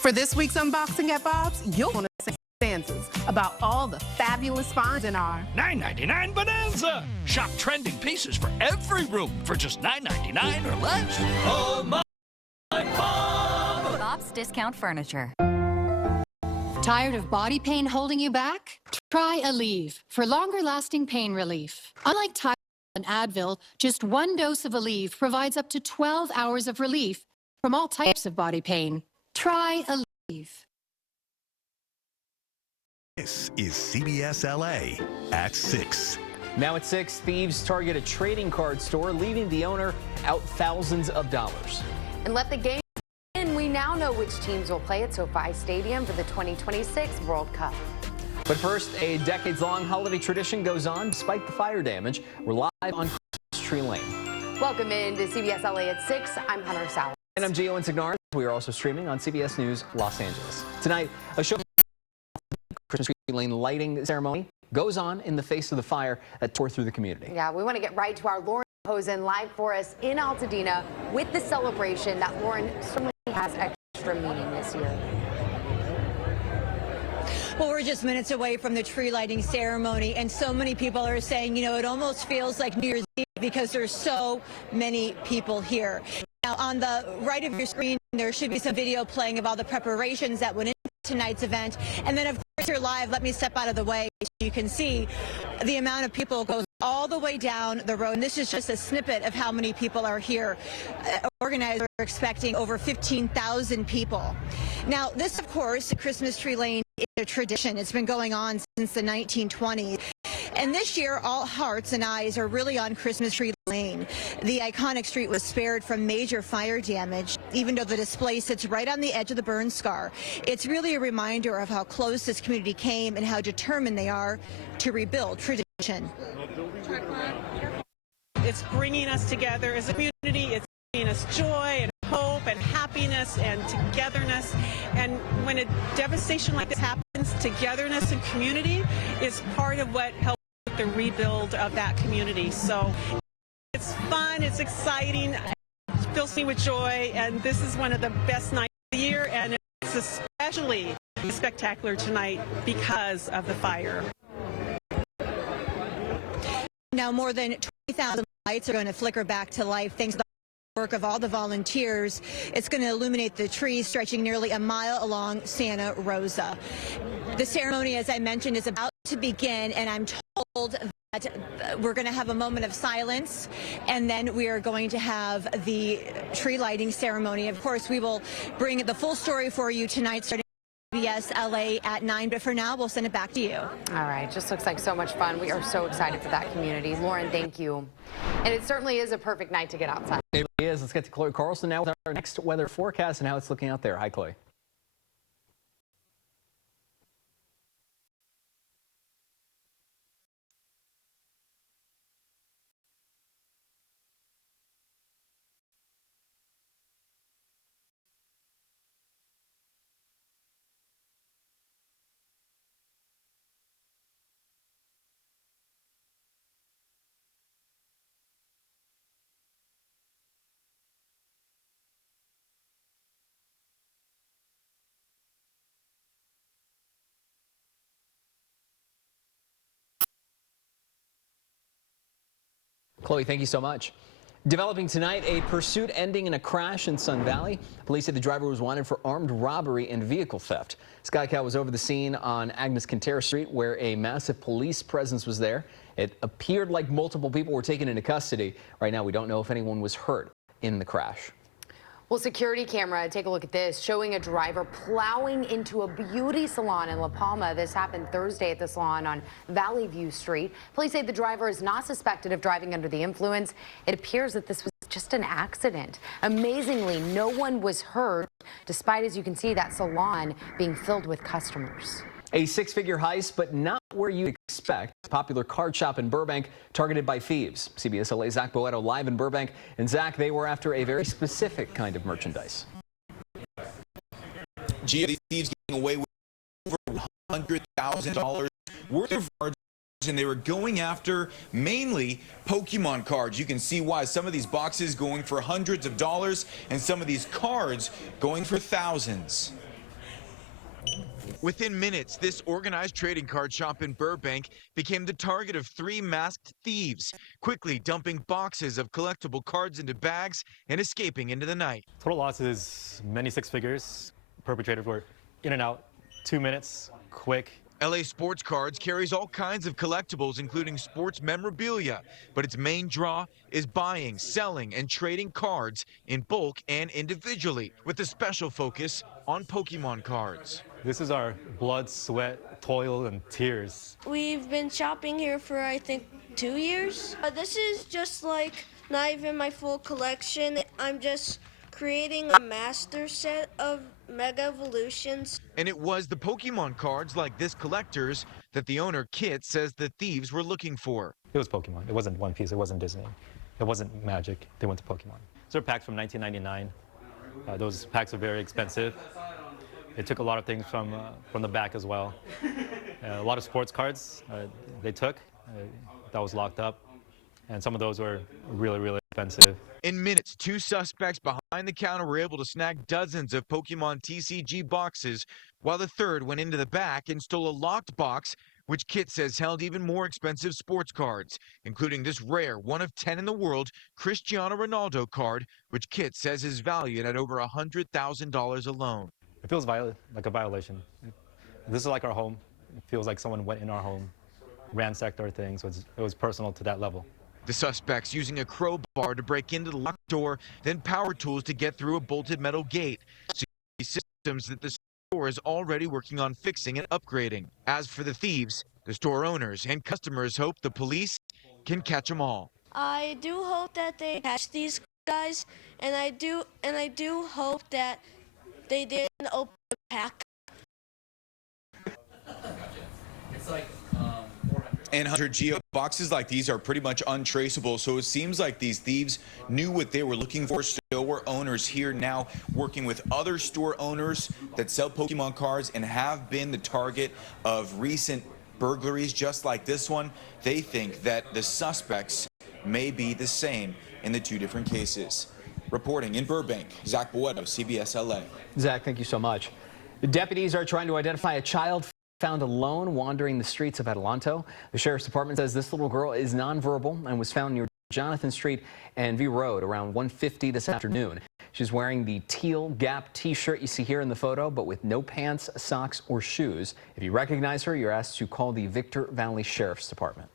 For this week's unboxing at Bob's, you'll want to say stanzas about all the fabulous finds in our $9.99 Bonanza. Shop trending pieces for every room for just $9.99 or less. Oh my Bob! Bob's Discount Furniture. Tired of body pain holding you back? Try Aleve for longer-lasting pain relief. Unlike Tylenol and Advil, just one dose of Aleve provides up to 12 hours of relief from all types of body pain. Try Aleve. This is CBS LA at 6. Now at 6, thieves target a trading card store, leaving the owner out thousands of dollars. And let the game in. We now know which teams will play at SoFi Stadium for the 2026 World Cup. But first, a decades-long holiday tradition goes on despite the fire damage. We're live on Christmas Tree Lane. Welcome in to CBS LA at 6. I'm Hunter Sauer. And I'm Gio Insignard. We are also streaming on CBS News Los Angeles. Tonight, a show Christmas Tree Lane lighting ceremony goes on in the face of the fire that tore through the community. Yeah, we want to get right to our Lauren Hosen live for us in Altadena with the celebration that Lauren certainly has extra meaning this year. Well, we're just minutes away from the tree lighting ceremony, and so many people are saying, you know, it almost feels like New Year's Eve because there's so many people here. Now, on the right of your screen, there should be some video playing of all the preparations that went into tonight's event. And then, of course, you're live. Let me step out of the way so you can see the amount of people goes all the way down the road. And this is just a snippet of how many people are here. Organizers are expecting over 15,000 people. Now, this, of course, Christmas Tree Lane is a tradition. It's been going on since the 1920s. And this year, all hearts and eyes are really on Christmas Tree Lane. The iconic street was spared from major fire damage, even though the display sits right on the edge of the burn scar. It's really a reminder of how close this community came and how determined they are to rebuild tradition. It's bringing us together as a community. It's bringing us joy and hope and happiness and togetherness. And when a devastation like this happens, togetherness and community is part of what helps with the rebuild of that community. So it's fun, it's exciting, it fills me with joy, and this is one of the best nights of the year, and it's especially spectacular tonight because of the fire. Now, more than 20,000 lights are going to flicker back to life thanks to the work of all the volunteers. It's going to illuminate the trees stretching nearly a mile along Santa Rosa. The ceremony, as I mentioned, is about to begin, and I'm told that we're going to have a moment of silence, and then we are going to have the tree lighting ceremony. Of course, we will bring the full story for you tonight, starting CBS LA at 9, but for now, we'll send it back to you. All right, just looks like so much fun. We are so excited for that community. Lauren, thank you. And it certainly is a perfect night to get outside. It really is. Let's get to Chloe Carlson now with our next weather forecast and how it's looking out there. Hi, Chloe. Chloe, thank you so much. Developing tonight, a pursuit ending in a crash in Sun Valley. Police say the driver was wanted for armed robbery and vehicle theft. SkyCal was over the scene on Agnes Quintero Street where a massive police presence was there. It appeared like multiple people were taken into custody. Right now, we don't know if anyone was hurt in the crash. Well, security camera, take a look at this, showing a driver plowing into a beauty salon in La Palma. This happened Thursday at the salon on Valley View Street. Police say the driver is not suspected of driving under the influence. It appears that this was just an accident. Amazingly, no one was hurt, despite, as you can see, that salon being filled with customers. A six-figure heist, but not where you expect. Popular card shop in Burbank targeted by thieves. CBS LA's Zach Boetto live in Burbank. And Zach, they were after a very specific kind of merchandise. These thieves getting away with over $100,000 worth of cards, and they were going after mainly Pokemon cards. You can see why. Some of these boxes going for hundreds of dollars and some of these cards going for thousands. Within minutes, this organized trading card shop in Burbank became the target of 3 masked thieves, quickly dumping boxes of collectible cards into bags and escaping into the night. Total loss is many six figures. Perpetrators were in and out, 2 minutes, quick. LA Sports Cards carries all kinds of collectibles, including sports memorabilia, but its main draw is buying, selling, and trading cards in bulk and individually, with a special focus on Pokemon cards. This is our blood, sweat, toil, and tears. We've been shopping here for, I think, 2 years. This is just like not even my full collection. I'm just creating a master set of Mega Evolutions. And it was the Pokemon cards like this collector's that the owner, Kit, says the thieves were looking for. It was Pokemon. It wasn't One Piece. It wasn't Disney. It wasn't Magic. They went to Pokemon. These are packs from 1999. Those packs are very expensive. They took a lot of things from the back as well. A lot of sports cards they took. That was locked up. And some of those were really, really expensive. In minutes, 2 suspects behind the counter were able to snag dozens of Pokemon TCG boxes, while the third went into the back and stole a locked box, which Kit says held even more expensive sports cards, including this rare, 1 of 10 in the world, Cristiano Ronaldo card, which Kit says is valued at over $100,000 alone. It feels like a violation. This is like our home. It feels like someone went in our home, ransacked our things. So it was personal to that level. The suspects using a crowbar to break into the locked door, then power tools to get through a bolted metal gate. Security systems that the store is already working on fixing and upgrading. As for the thieves, the store owners and customers hope the police can catch them all. I do hope that they catch these guys, and I do hope that they didn't open the pack. And Hunter, Geo, boxes like these are pretty much untraceable, so it seems like these thieves knew what they were looking for. Store owners here now working with other store owners that sell Pokemon cards and have been the target of recent burglaries just like this one. They think that the suspects may be the same in the 2 different cases. Reporting in Burbank, Zach Boedo, CBS LA. Zach, thank you so much. The deputies are trying to identify a child found alone wandering the streets of Adelanto. The sheriff's department says this little girl is nonverbal and was found near Jonathan Street and V Road around 1:50 this afternoon. She's wearing the teal Gap t-shirt you see here in the photo, but with no pants, socks, or shoes. If you recognize her, you're asked to call the Victor Valley Sheriff's Department.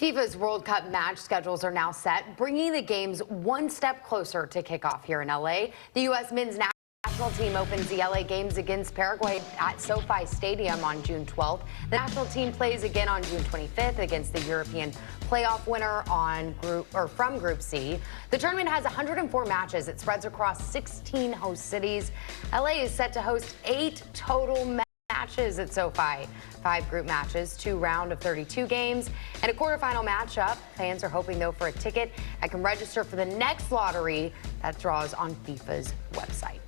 FIFA's World Cup match schedules are now set, bringing the games one step closer to kickoff here in LA. The U.S. men's national team opens the LA games against Paraguay at SoFi Stadium on June 12th. The national team plays again on June 25th against the European playoff winner from Group C. The tournament has 104 matches. It spreads across 16 host cities. LA is set to host 8 total matches at SoFi. 5 group matches, 2 round of 32 games, and a quarterfinal matchup. Fans are hoping, though, for a ticket. I can register for the next lottery that draws on FIFA's website.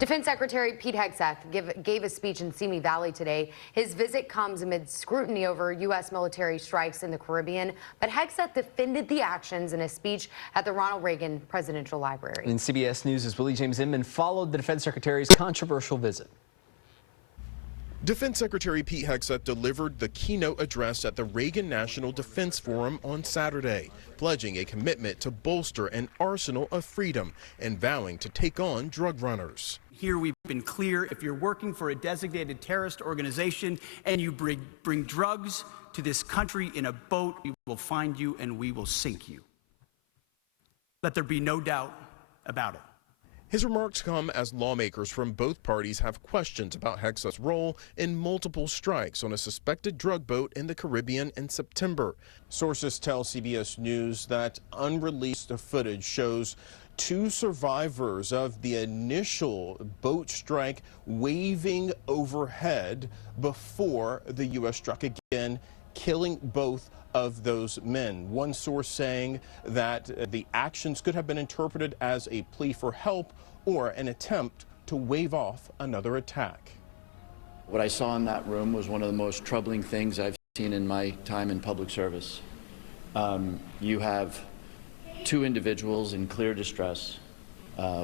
Defense Secretary Pete Hegseth gave a speech in Simi Valley today. His visit comes amid scrutiny over U.S. military strikes in the Caribbean, but Hegseth defended the actions in a speech at the Ronald Reagan Presidential Library. In CBS News' Willie James Inman followed the Defense Secretary's controversial visit. Defense Secretary Pete Hegseth delivered the keynote address at the Reagan National Defense Forum on Saturday, pledging a commitment to bolster an arsenal of freedom and vowing to take on drug runners. Here we've been clear, if you're working for a designated terrorist organization and you bring drugs to this country in a boat, we will find you and we will sink you. Let there be no doubt about it. His remarks come as lawmakers from both parties have questions about Hegseth's role in multiple strikes on a suspected drug boat in the Caribbean in September. Sources tell CBS News that unreleased footage shows 2 survivors of the initial boat strike waving overhead before the U.S. struck again, killing both of those men. One source saying that the actions could have been interpreted as a plea for help or an attempt to wave off another attack. What I saw in that room was one of the most troubling things I've seen in my time in public service. You have 2 individuals in clear distress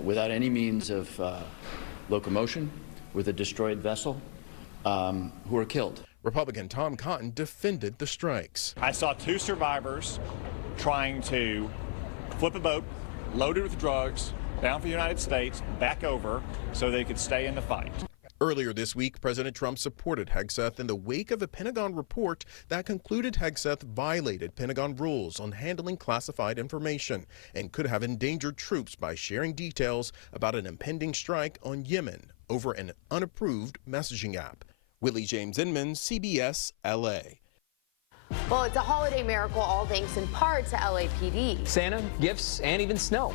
without any means of locomotion, with a destroyed vessel, who were killed. Republican Tom Cotton defended the strikes. I saw 2 survivors trying to flip a boat loaded with drugs down for the United States, back over, so they could stay in the fight. Earlier this week, President Trump supported Hegseth in the wake of a Pentagon report that concluded Hegseth violated Pentagon rules on handling classified information and could have endangered troops by sharing details about an impending strike on Yemen over an unapproved messaging app. Willie James Inman, CBS, LA. Well, it's a holiday miracle, all thanks in part to LAPD. Santa, gifts, and even snow.